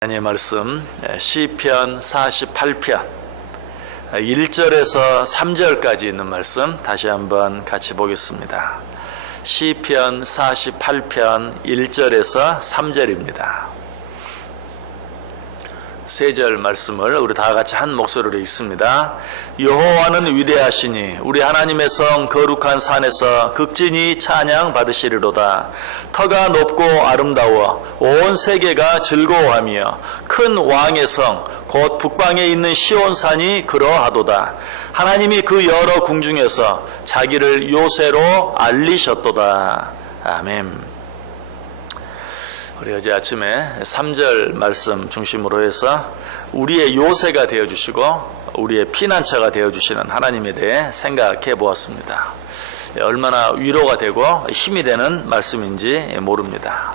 하나님의 말씀 시편 48편 1절에서 3절까지 있는 말씀 다시 한번 같이 보겠습니다. 시편 48편 1절에서 3절입니다. 세 절 말씀을 우리 다 같이 한 목소리로 읽습니다. 여호와는 위대하시니 우리 하나님의 성 거룩한 산에서 극진히 찬양 받으시리로다. 터가 높고 아름다워 온 세계가 즐거워하며 큰 왕의 성 곧 북방에 있는 시온산이 그러하도다. 하나님이 그 여러 궁중에서 자기를 요새로 알리셨도다. 아멘. 우리 어제 아침에 3절 말씀 중심으로 해서 우리의 요새가 되어주시고 우리의 피난처가 되어주시는 하나님에 대해 생각해 보았습니다. 얼마나 위로가 되고 힘이 되는 말씀인지 모릅니다.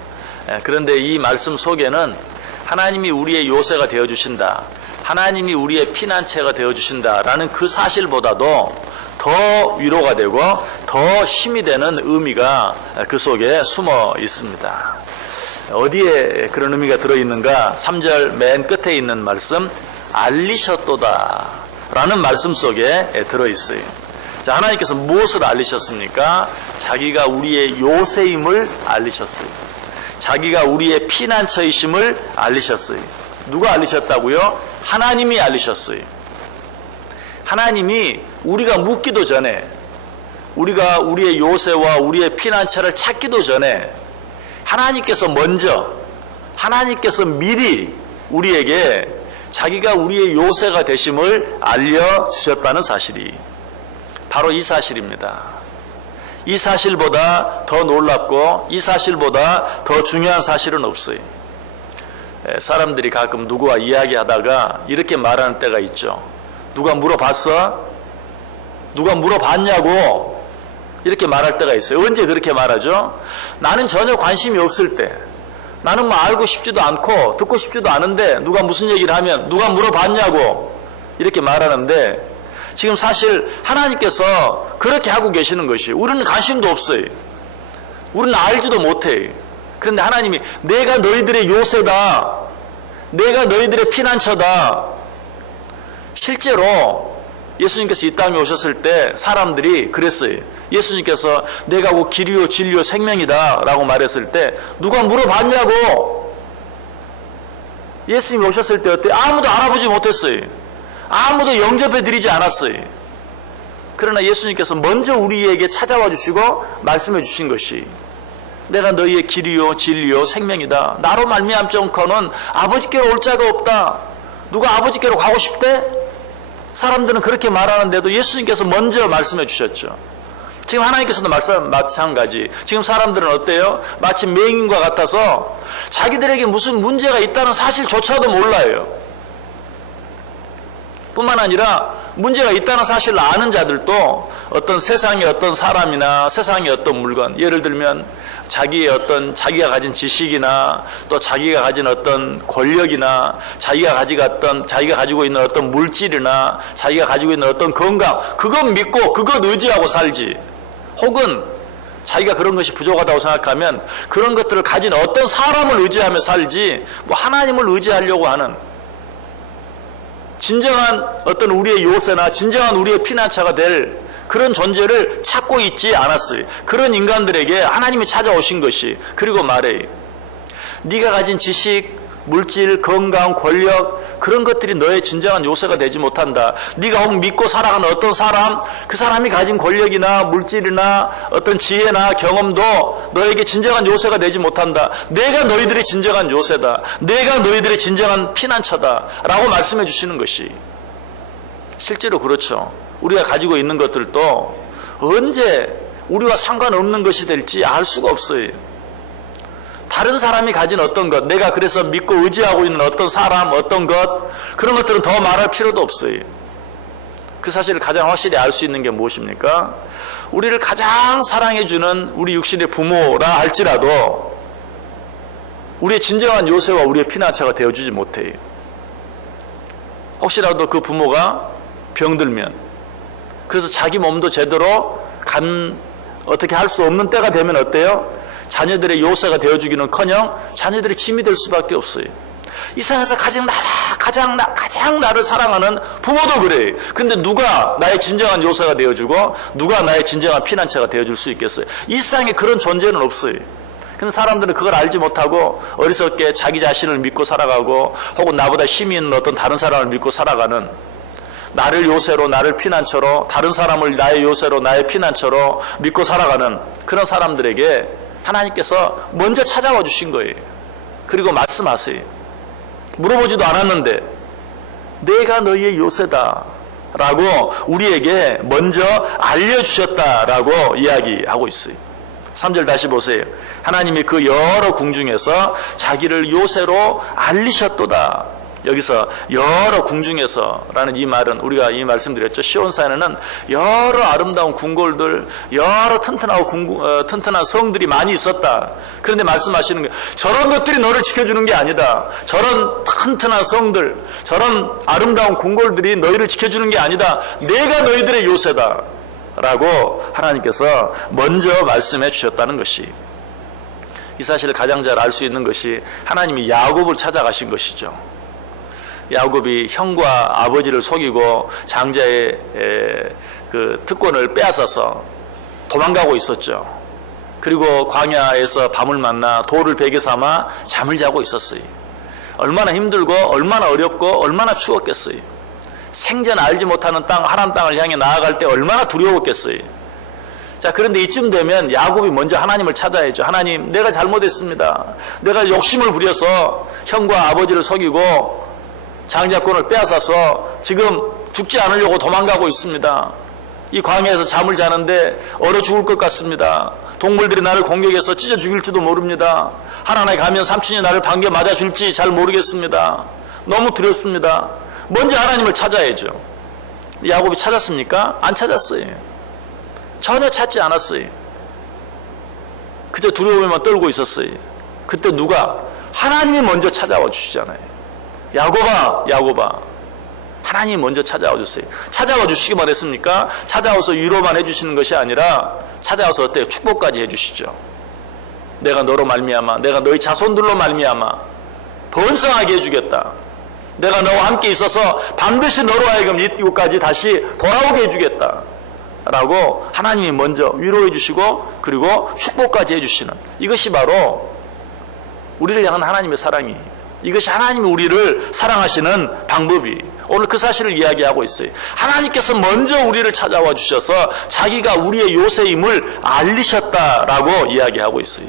그런데 이 말씀 속에는 하나님이 우리의 요새가 되어주신다, 하나님이 우리의 피난처가 되어주신다라는 그 사실보다도 더 위로가 되고 더 힘이 되는 의미가 그 속에 숨어 있습니다. 어디에 그런 의미가 들어있는가? 3절 맨 끝에 있는 말씀, 알리셨도다 라는 말씀 속에 들어있어요. 자, 하나님께서 무엇을 알리셨습니까? 자기가 우리의 요새임을 알리셨어요. 자기가 우리의 피난처이심을 알리셨어요. 누가 알리셨다고요? 하나님이 알리셨어요. 하나님이 우리가 묻기도 전에, 우리가 우리의 요새와 우리의 피난처를 찾기도 전에 하나님께서 먼저, 하나님께서 미리 우리에게 자기가 우리의 요새가 되심을 알려주셨다는 사실이 바로 이 사실입니다. 이 사실보다 더 놀랍고 이 사실보다 더 중요한 사실은 없어요. 사람들이 가끔 누구와 이야기하다가 이렇게 말하는 때가 있죠. 누가 물어봤어? 누가 물어봤냐고? 이렇게 말할 때가 있어요. 언제 그렇게 말하죠? 나는 전혀 관심이 없을 때, 나는 뭐 알고 싶지도 않고 듣고 싶지도 않은데 누가 무슨 얘기를 하면 누가 물어봤냐고 이렇게 말하는데, 지금 사실 하나님께서 그렇게 하고 계시는 것이, 우리는 관심도 없어요. 우리는 알지도 못해요. 그런데 하나님이 내가 너희들의 요새다, 내가 너희들의 피난처다. 실제로 예수님께서 이 땅에 오셨을 때 사람들이 그랬어요. 예수님께서 내가 곧 길이요 진리요 생명이다 라고 말했을 때 누가 물어봤냐고. 예수님이 오셨을 때 어때요? 아무도 알아보지 못했어요. 아무도 영접해 드리지 않았어요. 그러나 예수님께서 먼저 우리에게 찾아와 주시고 말씀해 주신 것이, 내가 너희의 길이요 진리요 생명이다. 나로 말미암지 않고는 아버지께로 올 자가 없다. 누가 아버지께로 가고 싶대? 사람들은 그렇게 말하는데도 예수님께서 먼저 말씀해 주셨죠. 지금 하나님께서도 마찬가지. 지금 사람들은 어때요? 마치 맹인과 같아서 자기들에게 무슨 문제가 있다는 사실조차도 몰라요. 뿐만 아니라 문제가 있다는 사실을 아는 자들도 어떤 세상의 어떤 사람이나 세상의 어떤 물건, 예를 들면 자기가 가진 지식이나 또 자기가 가진 어떤 권력이나 자기가 가지고 있는 어떤 물질이나 자기가 가지고 있는 어떤 건강, 그것 믿고 그것 의지하고 살지, 혹은 자기가 그런 것이 부족하다고 생각하면 그런 것들을 가진 어떤 사람을 의지하며 살지, 뭐 하나님을 의지하려고 하는, 진정한 어떤 우리의 요새나 진정한 우리의 피난처가 될 그런 존재를 찾고 있지 않았어요. 그런 인간들에게 하나님이 찾아오신 것이, 그리고 말해요. 네가 가진 지식, 물질, 건강, 권력, 그런 것들이 너의 진정한 요새가 되지 못한다. 네가 혹 믿고 살아가는 어떤 사람, 그 사람이 가진 권력이나 물질이나 어떤 지혜나 경험도 너에게 진정한 요새가 되지 못한다. 내가 너희들의 진정한 요새다. 내가 너희들의 진정한 피난처다 라고 말씀해 주시는 것이, 실제로 그렇죠. 우리가 가지고 있는 것들도 언제 우리와 상관없는 것이 될지 알 수가 없어요. 다른 사람이 가진 어떤 것, 내가 그래서 믿고 의지하고 있는 어떤 사람, 어떤 것, 그런 것들은 더 말할 필요도 없어요. 그 사실을 가장 확실히 알 수 있는 게 무엇입니까? 우리를 가장 사랑해주는 우리 육신의 부모라 할지라도 우리의 진정한 요새와 우리의 피난처가 되어주지 못해요. 혹시라도 그 부모가 병들면, 그래서 자기 몸도 제대로 어떻게 할 수 없는 때가 되면 어때요? 자녀들의 요새가 되어주기는커녕 자녀들의 짐이 될 수밖에 없어요. 이 세상에서 가장 나를 사랑하는 부모도 그래. 근데 누가 나의 진정한 요새가 되어주고 누가 나의 진정한 피난처가 되어줄 수 있겠어요? 이 세상에 그런 존재는 없어요. 근데 사람들은 그걸 알지 못하고 어리석게 자기 자신을 믿고 살아가고 혹은 나보다 힘이 있는 어떤 다른 사람을 믿고 살아가는, 나를 요새로 나를 피난처로, 다른 사람을 나의 요새로 나의 피난처로 믿고 살아가는 그런 사람들에게 하나님께서 먼저 찾아와 주신 거예요. 그리고 말씀하세요. 물어보지도 않았는데 내가 너희의 요새다 라고 우리에게 먼저 알려주셨다라고 이야기하고 있어요. 3절 다시 보세요. 하나님이 그 여러 궁중에서 자기를 요새로 알리셨도다. 여기서 여러 궁중에서라는 이 말은 우리가 이 말씀드렸죠. 시온산에는 여러 아름다운 궁궐들, 여러 튼튼한 성들이 많이 있었다. 그런데 말씀하시는 게 저런 것들이 너를 지켜주는 게 아니다. 저런 튼튼한 성들, 저런 아름다운 궁궐들이 너희를 지켜주는 게 아니다. 내가 너희들의 요새다 라고 하나님께서 먼저 말씀해 주셨다는 것이, 이 사실을 가장 잘 알 수 있는 것이 하나님이 야곱을 찾아가신 것이죠. 야곱이 형과 아버지를 속이고 장자의 그 특권을 빼앗아서 도망가고 있었죠. 그리고 광야에서 밤을 만나 돌을 베개 삼아 잠을 자고 있었어요. 얼마나 힘들고 얼마나 어렵고 얼마나 추웠겠어요. 생전 알지 못하는 땅, 하나님 땅을 향해 나아갈 때 얼마나 두려웠겠어요. 자, 그런데 이쯤 되면 야곱이 먼저 하나님을 찾아야죠. 하나님, 내가 잘못했습니다. 내가 욕심을 부려서 형과 아버지를 속이고 장자권을 빼앗아서 지금 죽지 않으려고 도망가고 있습니다. 이 광야에서 잠을 자는데 얼어 죽을 것 같습니다. 동물들이 나를 공격해서 찢어 죽일지도 모릅니다. 하나님에 가면 삼촌이 나를 반겨 맞아 줄지 잘 모르겠습니다. 너무 두렵습니다. 먼저 하나님을 찾아야죠. 야곱이 찾았습니까? 안 찾았어요. 전혀 찾지 않았어요. 그저 두려움에만 떨고 있었어요. 그때 누가? 하나님이 먼저 찾아와 주시잖아요. 야곱아, 야곱아. 하나님이 먼저 찾아와 주세요. 찾아와 주시기만 했습니까? 찾아와서 위로만 해주시는 것이 아니라 찾아와서 어때요? 축복까지 해주시죠. 내가 너로 말미암아, 내가 너희 자손들로 말미암아 번성하게 해주겠다. 내가 너와 함께 있어서 반드시 너로 하여금 이곳까지 다시 돌아오게 해주겠다 라고 하나님이 먼저 위로해 주시고 그리고 축복까지 해주시는, 이것이 바로 우리를 향한 하나님의 사랑이, 이것이 하나님이 우리를 사랑하시는 방법이, 오늘 그 사실을 이야기하고 있어요. 하나님께서 먼저 우리를 찾아와 주셔서 자기가 우리의 요새임을 알리셨다라고 이야기하고 있어요.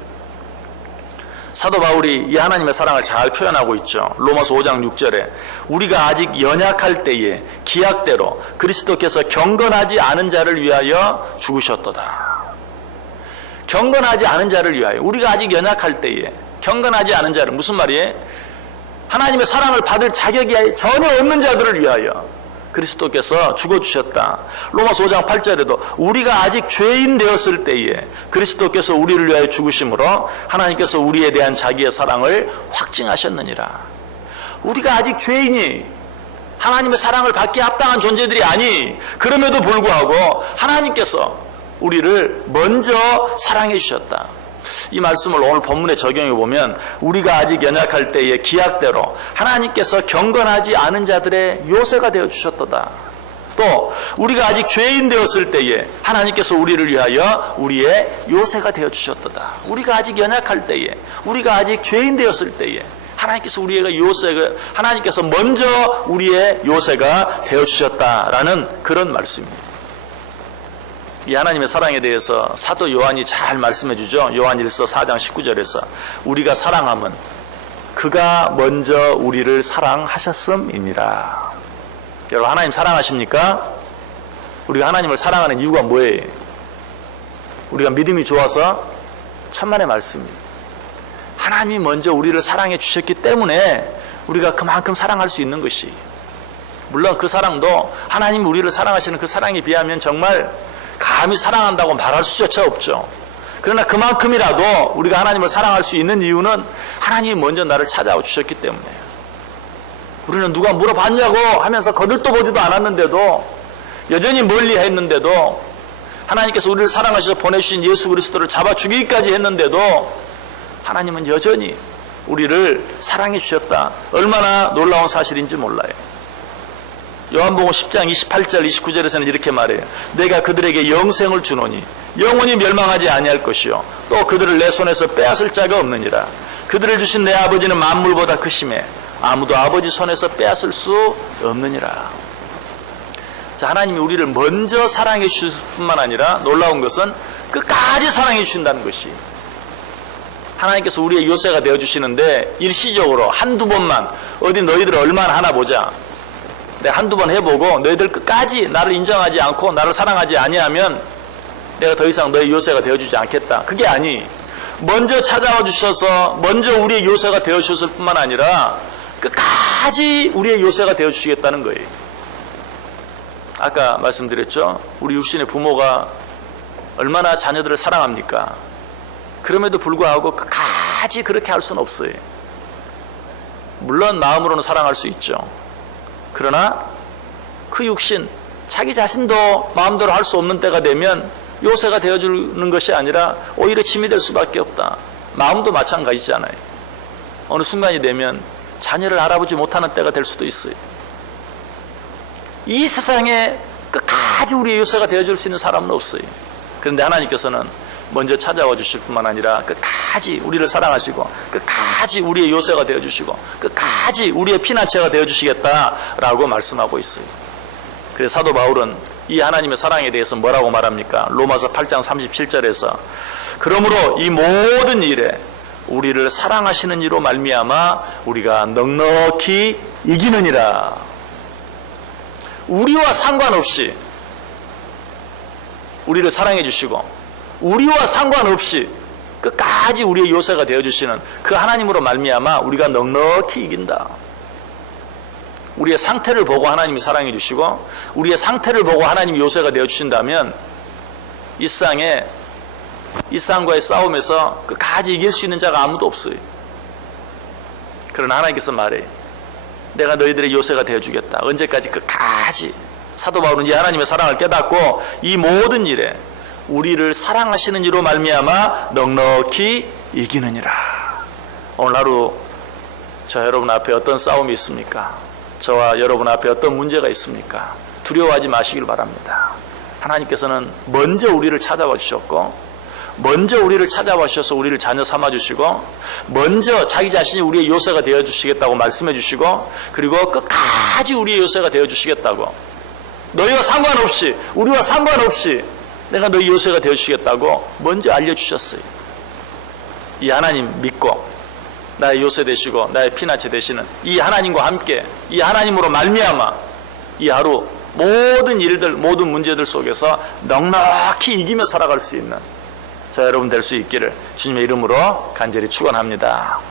사도 바울이 이 하나님의 사랑을 잘 표현하고 있죠. 로마서 5장 6절에 우리가 아직 연약할 때에 기약대로 그리스도께서 경건하지 않은 자를 위하여 죽으셨도다. 경건하지 않은 자를 위하여, 우리가 아직 연약할 때에 경건하지 않은 자를, 무슨 말이에요? 하나님의 사랑을 받을 자격이 전혀 없는 자들을 위하여 그리스도께서 죽어주셨다. 로마서 5장 8절에도 우리가 아직 죄인 되었을 때에 그리스도께서 우리를 위하여 죽으심으로 하나님께서 우리에 대한 자기의 사랑을 확증하셨느니라. 우리가 아직 죄인이 하나님의 사랑을 받기에 합당한 존재들이 아니, 그럼에도 불구하고 하나님께서 우리를 먼저 사랑해 주셨다. 이 말씀을 오늘 본문에 적용해 보면 우리가 아직 연약할 때의 기약대로 하나님께서 경건하지 않은 자들의 요새가 되어 주셨도다. 또 우리가 아직 죄인 되었을 때에 하나님께서 우리를 위하여 우리의 요새가 되어 주셨도다. 우리가 아직 연약할 때에, 우리가 아직 죄인 되었을 때에 하나님께서 우리의 요새가, 하나님께서 먼저 우리의 요새가 되어 주셨다라는 그런 말씀입니다. 이 하나님의 사랑에 대해서 사도 요한이 잘 말씀해 주죠. 요한일서 4장 19절에서 우리가 사랑함은 그가 먼저 우리를 사랑하셨음이니라. 여러분, 하나님 사랑하십니까? 우리가 하나님을 사랑하는 이유가 뭐예요? 우리가 믿음이 좋아서? 천만의 말씀입니다. 하나님이 먼저 우리를 사랑해 주셨기 때문에 우리가 그만큼 사랑할 수 있는 것이, 물론 그 사랑도 하나님이 우리를 사랑하시는 그 사랑에 비하면 정말 감히 사랑한다고 말할 수조차 없죠. 그러나 그만큼이라도 우리가 하나님을 사랑할 수 있는 이유는 하나님이 먼저 나를 찾아와 주셨기 때문에. 우리는 누가 물어봤냐고 하면서 거들떠 보지도 않았는데도, 여전히 멀리 했는데도, 하나님께서 우리를 사랑하셔서 보내주신 예수 그리스도를 잡아 죽이기까지 했는데도 하나님은 여전히 우리를 사랑해 주셨다. 얼마나 놀라운 사실인지 몰라요. 요한복음 10장 28절 29절에서는 이렇게 말해요. 내가 그들에게 영생을 주노니 영원히 멸망하지 아니할 것이요 또 그들을 내 손에서 빼앗을 자가 없느니라. 그들을 주신 내 아버지는 만물보다 크심에 아무도 아버지 손에서 빼앗을 수 없느니라. 자, 하나님이 우리를 먼저 사랑해 주실 뿐만 아니라 놀라운 것은 끝까지 사랑해 주신다는 것이, 하나님께서 우리의 요새가 되어주시는데 일시적으로 한두 번만 어디 너희들 얼마나 하나 보자, 내가 한두 번 해보고 너희들 끝까지 나를 인정하지 않고 나를 사랑하지 아니하면 내가 더 이상 너희 요새가 되어주지 않겠다. 그게 아니, 먼저 찾아와 주셔서 먼저 우리의 요새가 되어주셨을 뿐만 아니라 끝까지 우리의 요새가 되어주시겠다는 거예요. 아까 말씀드렸죠. 우리 육신의 부모가 얼마나 자녀들을 사랑합니까? 그럼에도 불구하고 끝까지 그렇게 할 수는 없어요. 물론 마음으로는 사랑할 수 있죠. 그러나 그 육신, 자기 자신도 마음대로 할 수 없는 때가 되면 요새가 되어주는 것이 아니라 오히려 짐이 될 수밖에 없다. 마음도 마찬가지잖아요. 어느 순간이 되면 자녀를 알아보지 못하는 때가 될 수도 있어요. 이 세상에 끝까지 우리의 요새가 되어줄 수 있는 사람은 없어요. 그런데 하나님께서는 먼저 찾아와 주실 뿐만 아니라 끝까지 우리를 사랑하시고 끝까지 우리의 요새가 되어주시고 끝까지 우리의 피난처가 되어주시겠다라고 말씀하고 있어요. 그래서 사도 바울은 이 하나님의 사랑에 대해서 뭐라고 말합니까? 로마서 8장 37절에서 그러므로 이 모든 일에 우리를 사랑하시는 이로 말미암아 우리가 넉넉히 이기느니라. 우리와 상관없이 우리를 사랑해 주시고 우리와 상관없이 끝까지 우리의 요새가 되어주시는 그 하나님으로 말미암아 우리가 넉넉히 이긴다. 우리의 상태를 보고 하나님이 사랑해 주시고 우리의 상태를 보고 하나님이 요새가 되어주신다면 이 세상과의 싸움에서 끝까지 이길 수 있는 자가 아무도 없어요. 그러나 하나님께서 말해, 내가 너희들의 요새가 되어주겠다. 언제까지? 끝까지. 사도 바울은 이 하나님의 사랑을 깨닫고 이 모든 일에 우리를 사랑하시는 이로 말미암아 넉넉히 이기느니라. 오늘 하루 저 여러분 앞에 어떤 싸움이 있습니까? 저와 여러분 앞에 어떤 문제가 있습니까? 두려워하지 마시길 바랍니다. 하나님께서는 먼저 우리를 찾아와 주셨고 먼저 우리를 찾아와 주셔서 우리를 자녀 삼아 주시고 먼저 자기 자신이 우리의 요새가 되어 주시겠다고 말씀해 주시고 그리고 끝까지 우리의 요새가 되어 주시겠다고, 너희와 상관없이 우리와 상관없이 내가 너희 요새가 되어 주시겠다고 먼저 알려주셨어요. 이 하나님 믿고 나의 요새 되시고 나의 피난처 되시는 이 하나님과 함께 이 하나님으로 말미암아 이 하루 모든 일들 모든 문제들 속에서 넉넉히 이기며 살아갈 수 있는 자 여러분 될 수 있기를 주님의 이름으로 간절히 축원합니다.